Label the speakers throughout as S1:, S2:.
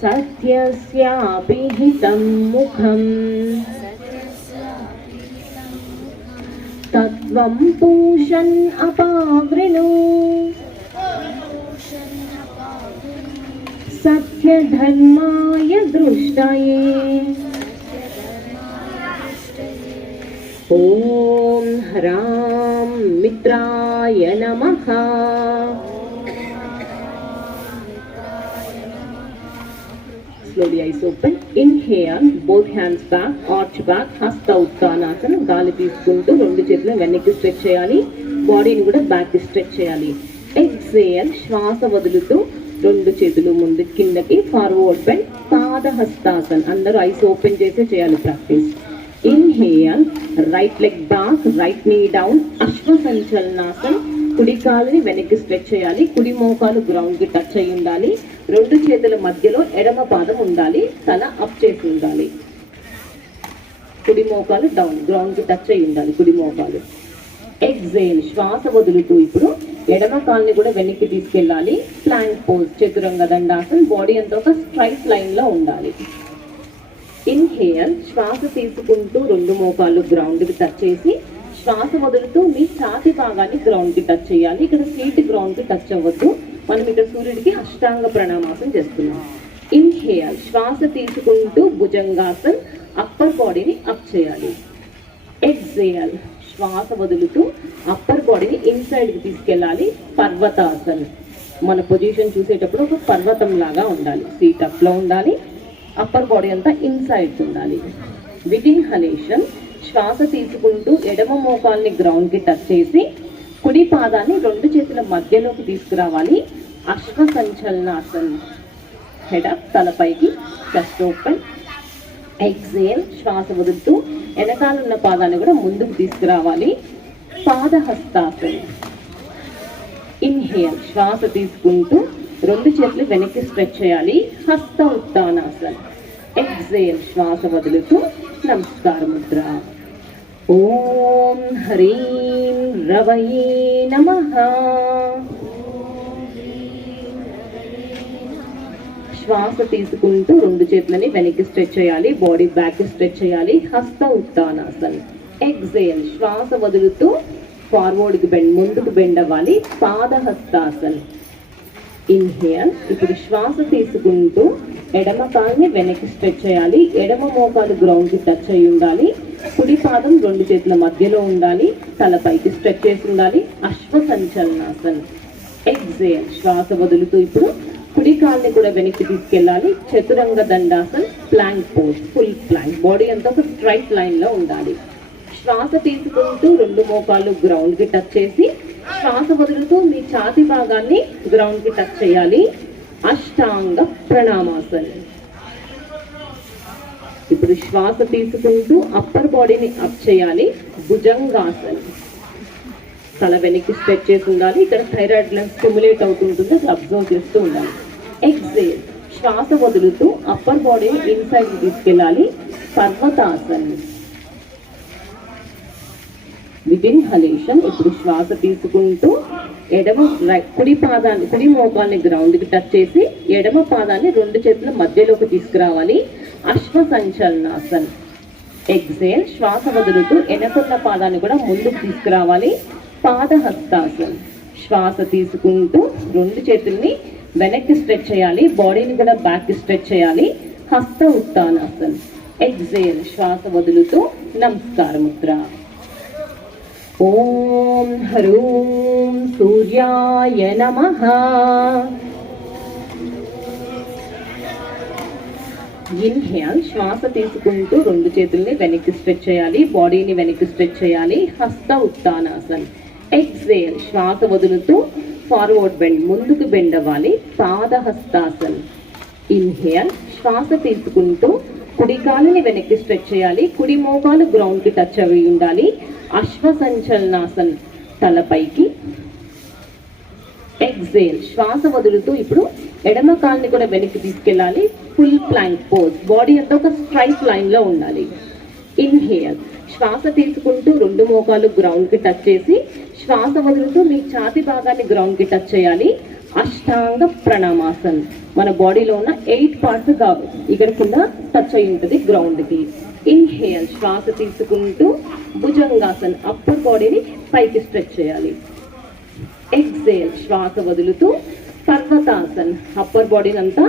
S1: सत्यस्यापि हितं मुखम्। तत्त्वं पूषन् अपावृणु। सत्यधर्माय दृष्टये। Slowly eyes open. Inhale, both hands back, arch back, Hasta ఉత్తానాసన గాలి తీసుకుంటూ రెండు చేతులు వెనక్కి స్ట్రెచ్ చేయాలి. బాడీని కూడా బ్యాక్ స్ట్రెచ్ చేయాలి. ఎక్సేల్ శ్వాస వదులుతూ రెండు చేతులు ముందు కిందకి ఫార్వర్డ్ బెండ్ పాద హస్తాసన్. అందరూ ఐస్ ఓపెన్ చేసే చేయాలి practice inhale right leg back right knee down అశ్వ సంచలనాసన్ కుడి కాలుని వెనక్కి స్ట్రెచ్ చేయాలి. కుడి మోకాలు గ్రౌండ్కి టచ్ అయి ఉండాలి. రెండు చేతుల మధ్యలో ఎడమ పాదం ఉండాలి. తల అప్ చేసి ఉండాలి. కుడి మోకాలు డౌన్ గ్రౌండ్కి టచ్ అయి ఉండాలి కుడి మోకాలు. ఎగ్జైల్ శ్వాస వదులుతూ ఇప్పుడు ఎడమ కాల్ని కూడా వెనక్కి తీసుకెళ్ళాలి. ప్లాంక్ పోజ్ చతురంగ దండాసన్ బాడీ అంతా ఒక స్ట్రైట్ లైన్లో ఉండాలి. ఇన్హేయర్ శ్వాస తీసుకుంటూ రెండు మోకాళ్ళు గ్రౌండ్కి టచ్ చేసి శ్వాస వదులుతూ మీ ఛాతి భాగాన్ని గ్రౌండ్కి టచ్ చేయాలి. ఇక్కడ ఫీట్ గ్రౌండ్కి టచ్ అవ్వద్దు. మనం ఇక్కడ సూర్యుడికి అష్టాంగ ప్రణామాసం చేస్తున్నాం. ఇన్హేయల్ శ్వాస తీసుకుంటూ భుజంగాసన్ అప్పర్ బాడీని అప్ చేయాలి. ఎక్సేల్ శ్వాస వదులుతూ అప్పర్ బాడీని ఇన్సైడ్కి తీసుకెళ్ళాలి. పర్వతాసన్. మన పొజిషన్ చూసేటప్పుడు ఒక పర్వతం లాగా ఉండాలి. సీట్ అప్లో ఉండాలి. అప్పర్ బాడీ అంతా ఇన్సైడ్ ఉండాలి. విటిన్ హలేషన్ శ్వాస తీసుకుంటూ ఎడమ మోకాల్ని గ్రౌండ్కి టచ్ చేసి కుడి పాదాన్ని రెండు చేతుల మధ్యలోకి తీసుకురావాలి. అశ్వ సంచలనాసన్ హెడప్ తలపైకి చెస్ట్ ఓపెన్ ఎక్సేల్ శ్వాస వదులుతూ వెనకాల ఉన్న పాదాన్ని కూడా ముందుకు తీసుకురావాలి. పాదహస్తాసన్ ఇన్హేల్ శ్వాస తీసుకుంటూ రెండు చేతులు వెనక్కి స్ట్రెచ్ చేయాలి. హస్త ఉత్తానాసన్ ఎక్సేల్ శ్వాస వదులుతూ నమస్కార ముద్ర. ఓం హ్రీం రవయే నమ. శ్వాస తీసుకుంటూ రెండు చేతులని వెనక్కి స్ట్రెచ్ చేయాలి బాడీ బ్యాక్ స్ట్రెచ్ చేయాలి హస్త ఉత్తానాసన్. ఎక్సేల్ శ్వాస వదులుతూ ఫార్వర్డ్కి బెండ్ ముందుకు బెండ్ అవ్వాలి పాదహస్తాసన్. ఇన్హేల్ ఇప్పుడు శ్వాస తీసుకుంటూ ఎడమ కాల్ని వెనక్కి స్ట్రెచ్ చేయాలి. ఎడమ మోకాలు గ్రౌండ్కి టచ్ అయి ఉండాలి. కుడి పాదం రెండు చేతుల మధ్యలో ఉండాలి. తల పైకి స్ట్రెచ్ చేసి ఉండాలి. అశ్వ సంచలనాసన్. ఎగ్జేల్ శ్వాస వదులుతూ ఇప్పుడు కుడి కాల్ని కూడా వెనక్కి తీసుకెళ్ళాలి. చతురంగ దండాసన్. Plank pose full plank body అంతా ఒక స్ట్రైట్ లైన్లో ఉండాలి. శ్వాస తీసుకుంటూ రెండు మోకాళ్ళు గ్రౌండ్కి టచ్ చేసి శ్వాస వదులుతూ మీ ఛాతి భాగాన్ని గ్రౌండ్కి టచ్ చేయాలి. అష్టాంగ ప్రణామాసన్. ఇప్పుడు శ్వాస తీసుకుంటూ అప్పర్ బాడీని అప్ చేయాలి. భుజంగాసన్. తల వెనక్కి స్ట్రెచ్ చేసి ఉండాలి. ఇక్కడ థైరాయిడ్ గ్లాండ్ స్టిమ్యులేట్ అవుతుంటుంది. అది అబ్జర్వ్ చేస్తూ ఉండాలి. ఎక్సేల్ శ్వాస వదులుతూ అప్పర్ బాడీని ఇన్సైడ్ తీసుకెళ్ళాలి. పర్వతాసన్. వితిన్ హలేషన్ ఇప్పుడు శ్వాస తీసుకుంటూ ఎడమ కుడి పాదాన్ని కుడి మోకాల్ని గ్రౌండ్కి టచ్ చేసి ఎడమ పాదాన్ని రెండు చేతుల మధ్యలోకి తీసుకురావాలి. అశ్వ సంచలనాసన్. ఎగ్జేల్ శ్వాస వదులుతూ వెనకున్న పాదాన్ని కూడా ముందుకు తీసుకురావాలి. పాదహస్తాసన్. శ్వాస తీసుకుంటూ రెండు చేతుల్ని వెనక్కి స్ట్రెచ్ చేయాలి. బాడీని కూడా బ్యాక్ స్ట్రెచ్ చేయాలి. హస్త ఉత్తానాసన్. ఎగ్జేల్ శ్వాస వదులుతూ నమస్కార ముద్ర ఓం హ్రూం సూర్యాయ నమః. ఇన్హేల్ శ్వాస తీసుకుంటూ రెండు చేతుల్ని వెనక్కి స్ట్రెచ్ చేయాలి బాడీని వెనక్కి స్ట్రెచ్ చేయాలి. హస్త ఉత్తానాసన్. ఎక్సేల్ శ్వాస వదులుతూ ఫార్వర్డ్ బెండ్ ముందుకు బెండ్ అవ్వాలి పాదహస్తాసన్ ఇన్హేల్ శ్వాస తీసుకుంటూ కుడి కాలుని వెనక్కి స్ట్రెచ్ చేయాలి కుడి మోకాలు గ్రౌండ్కి టచ్ అవి ఉండాలి అశ్వసంచలనాసన్ తలపైకి ఎక్సేల్ శ్వాస వదులుతూ ఇప్పుడు ఎడమ కాల్ని కూడా వెనక్కి తీసుకెళ్ళాలి. Full Planck pose. బాడీ అంతా ఒక స్ట్రైట్ లైన్లో ఉండాలి. ఇన్హేల్ శ్వాస తీసుకుంటూ రెండు మోకాలు గ్రౌండ్కి టచ్ చేసి శ్వాస వదులుతూ మీ ఛాతి భాగాన్ని గ్రౌండ్కి టచ్ చేయాలి. అష్టాంగ ప్రణామాసన్. మన బాడీలో ఉన్న ఎయిట్ పార్ట్స్ ఇక్కడ కింద టచ్ అయి ఉంటుంది గ్రౌండ్కి. ఇన్హేల్ శ్వాస తీసుకుంటూ భుజంగాసన్ అప్పర్ బాడీని పైకి స్ట్రెచ్ చేయాలి. ఎక్సేల్ శ్వాస వదులుతూ పర్వతాసన్ అప్పర్ బాడీని అంతా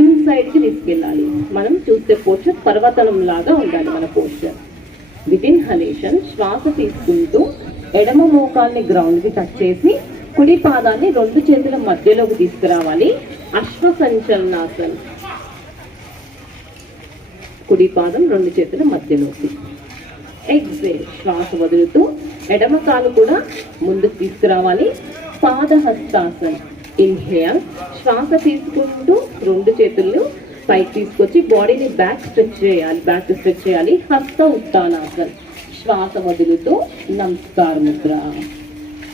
S1: ఇన్సైడ్కి తీసుకెళ్ళాలి. మనం చూస్తే పోస్చర్ పర్వతనం లాగా ఉండాలి మన పోస్చర్ విత్ ఇన్హలేషన్ శ్వాస తీసుకుంటూ ఎడమ మోకాల్ని గ్రౌండ్కి టచ్ చేసి కుడి పాదాన్ని రెండు చేతుల మధ్యలోకి తీసుకురావాలి. అశ్వ సంచలనాసన్ కుడి పాదం రెండు చేతుల మధ్యలోకి ఎక్సేల్ శ్వాస వదులుతూ ఎడమ కాలు కూడా ముందుకు తీసుకురావాలి. పాదహస్తాసన్. ఇన్హేల్ శ్వాస తీసుకుంటూ రెండు చేతులను పైకి తీసుకొచ్చి బాడీని బ్యాక్ స్ట్రెచ్ చేయాలి. బ్యాక్ స్ట్రెచ్ చేయాలి. హస్త ఉత్తానాసన్ శ్వాస వదులుతూ నమస్కార ముద్ర.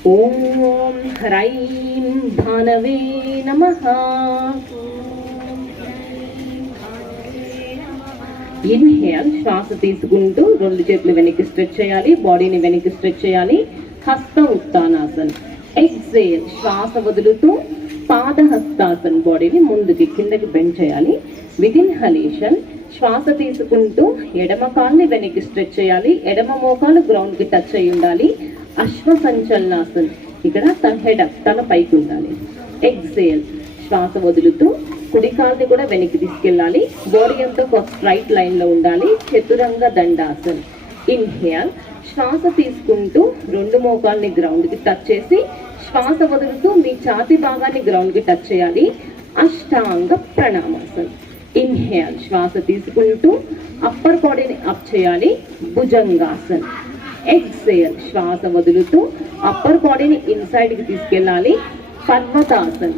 S1: ఓం హ్రైం భానవే నమ. ఇన్హేల్ శ్వాస తీసుకుంటూ రెండు చేతులు వెనక్కి స్ట్రెచ్ చేయాలి బాడీని వెనక్కి స్ట్రెచ్ చేయాలి. హస్త ఉత్తానాసన్. ఎక్సేల్ శ్వాస వదులుతూ పాదహస్తాసన్ బాడీని ముందుకి కిందకి బెండ్ చేయాలి. విత్ ఇన్హలేషన్ శ్వాస తీసుకుంటూ ఎడమ కాల్ని వెనక్కి స్ట్రెచ్ చేయాలి. ఎడమ మోకాలు గ్రౌండ్కి టచ్ అయి ఉండాలి. అశ్వ సంచలనాసన్. ఇక్కడ తన హెడ్ తన పైకి ఉండాలి. ఎక్సేల్ శ్వాస వదులుతూ కుడి కాల్ని కూడా వెనక్కి తీసుకెళ్ళాలి. బాడీ అంతా ఒక స్ట్రైట్ లైన్లో ఉండాలి. చతురంగ దండాసన్. ఇన్హేల్ శ్వాస తీసుకుంటూ రెండు మోకాల్ని గ్రౌండ్కి టచ్ చేసి శ్వాస వదులుతూ మీ ఛాతి భాగాన్ని గ్రౌండ్కి టచ్ చేయాలి. అష్టాంగ ప్రణామాసన్. ఇన్హేల్ శ్వాస తీసుకుంటూ అప్పర్ బాడీని అప్ చేయాలి. భుజంగాసన్. ఎక్సేల్ శ్వాస వదులుతూ అప్పర్ బాడీని ఇన్సైడ్కి తీసుకెళ్ళాలి. పర్వతాసన్.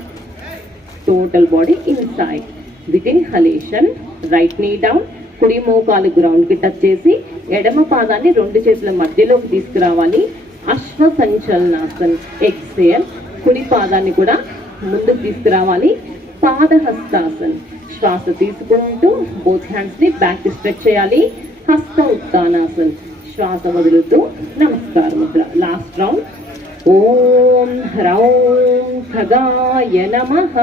S1: Total body inside with inhalation right knee down కుడి మోకాలు గ్రౌండ్కి టచ్ చేసి ఎడమ పాదాన్ని రెండు చేతుల మధ్యలోకి తీసుకురావాలి. అశ్వ సంచలనాసన్ ఎక్సేల్ కుడి పాదాన్ని కూడా ముందుకు తీసుకురావాలి. పాదహస్తాసన్ శ్వాస తీసుకుంటూ బోత్ హ్యాండ్స్ని బ్యాక్ స్ట్రెచ్ చేయాలి. హస్త ఉత్తానాసన్ శ్వాస వదులుతూ నమస్కారం ముద్ర లాస్ట్ రౌండ్ ఓం హ్రౌం ఖగాయ నమః.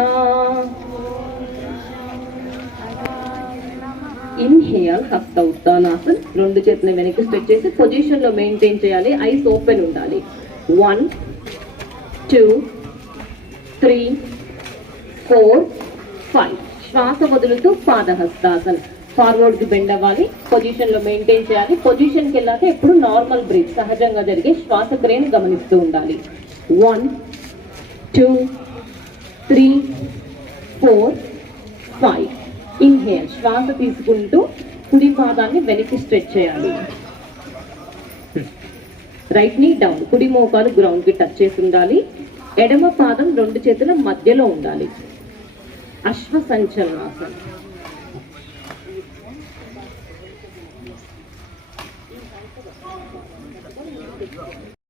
S1: ఇన్హేల్ హస్త ఉత్తానాసన్. రెండు చేతులు వెనక్కి స్ట్రెచ్ చేసి పొజిషన్లో మెయింటైన్ చేయాలి. ఐస్ ఓపెన్ ఉండాలి. One two three four five. శ్వాస వదులుతూ పాదహస్తాసన్. ఫార్వర్డ్కి బెండ్ అవ్వాలి పొజిషన్లో మెయింటైన్ చేయాలి. పొజిషన్కి వెళ్ళాక ఎప్పుడు నార్మల్ బ్రీత్ సహజంగా జరిగే శ్వాస క్రియను గమనిస్తూ ఉండాలి. One two three four five inhale శ్వాస తీసుకుంటూ కుడి పాదాన్ని వెనక్కి స్ట్రెచ్ చేయాలి. రైట్ నీ డౌన్ కుడి మోకాలు గ్రౌండ్కి టచ్ చేసి ఉండాలి. ఎడమ పాదం రెండు చేతుల మధ్యలో ఉండాలి. అశ్వ సంచలనాసనం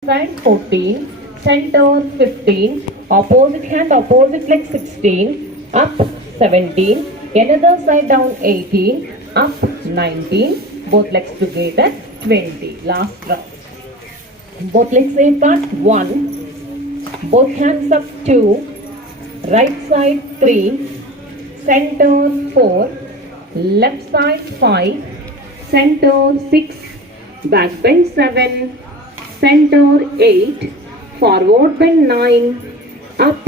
S1: side 14 center 15 opposite hand opposite leg 16 up 17 another side down 18 up 19 both legs together 20 last round. Both legs same part 1 both hands up 2 right side 3 center 4 left side 5 center 6 back bend 7 center 8 forward bend 9 up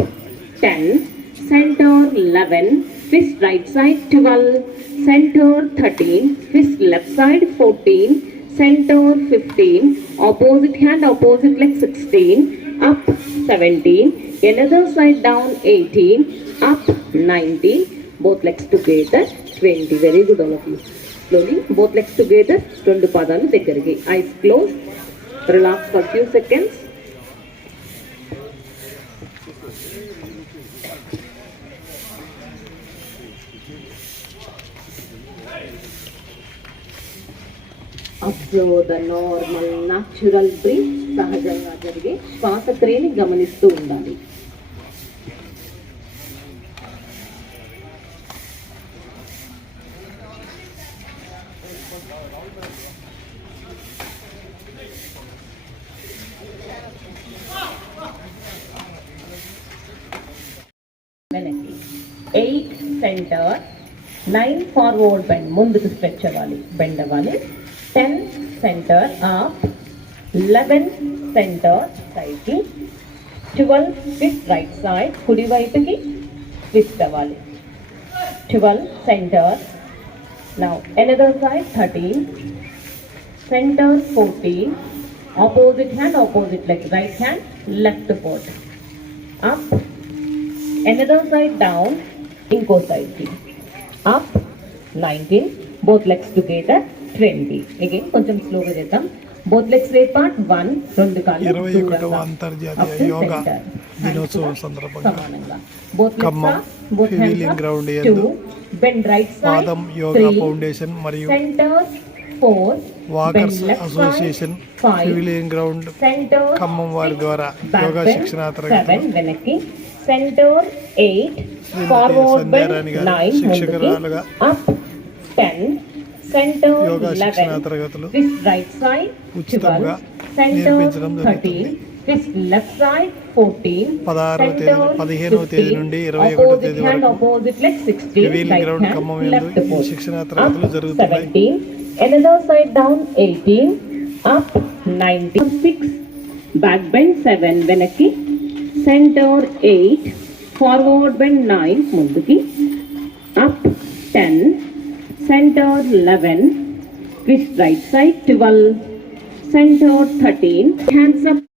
S1: 10 center 11 fist right side 12 center 13 fist left side 14 center 15 opposite hand opposite leg 16 up 17 another side down 18 up 19 both legs together 20 very good all of you slowly both legs together రెండు పాదాలు దగ్గరికి eyes closed Relax for few seconds. Observe the normal natural breath సహజంగా జరిగే శ్వాసక్రియని గమనిస్తూ ఉండాలి. Eight centre nine forward bend ముందుకు stretch అవ్వాలి బెండ్ అవ్వాలి. Ten centre up eleven centre సైడ్కి ట్వెల్వ్ ట్విస్ట్ రైట్ సైడ్ కుడి వైపుకి ట్విస్ట్ అవ్వాలి. Twelve centre now another side thirteen Centre fourteen opposite hand opposite leg right hand left foot up another side down ఇంకో సైడ్కి up nineteen both legs together twenty again కొంచెం స్లోగా చేద్దాం both legs rate part one రెండు కాళ్ళు
S2: ఇరవై ఒకటవ
S1: దూరంగా.
S2: అంతర్జాతీయ
S1: Up to
S2: యోగా
S1: center.
S2: దినోత్సవం
S1: Hands
S2: సందర్భంగా
S1: సమానంగా. Both legs
S2: Khammam
S1: up, both hands
S2: ఫివిలింగ్
S1: up.
S2: Ground
S1: Two.
S2: యందు
S1: Bend right side.
S2: పాదం యోగా
S1: Three.
S2: ఫౌండేషన్ మరియు
S1: Center. Four. walkers
S2: association. Pavilion
S1: ground.
S2: Khammam వారి. ద్వారా యోగా. శిక్షణ
S1: వెనక్కి సెంటర్ ఎయిట్ ఫార్వర్డ్ నైన్
S2: శిక్షకురాలుగా
S1: అప్ టెన్ సెంటర్
S2: యోగా శిక్షణ తరగతులు
S1: ట్విస్ట్ రైట్ సైడ్
S2: ఉచితంగా నేర్పించడం
S1: లెఫ్ట్ సైడ్ ఫోర్టీన్
S2: పదహారవ తేదీ పదిహేనవ తేదీ నుండి ఇరవై ఒకటో తేదీ వరకు గ్రౌండ్ ఖమ్మం శిక్షణ తరగతులు జరుగుతున్నాయి
S1: seventeen another side down eighteen up nineteen six back bend seven వెనక్కి centre eight forward bend nine ముందుకి up ten centre eleven twist right side twelve centre thirteen hands up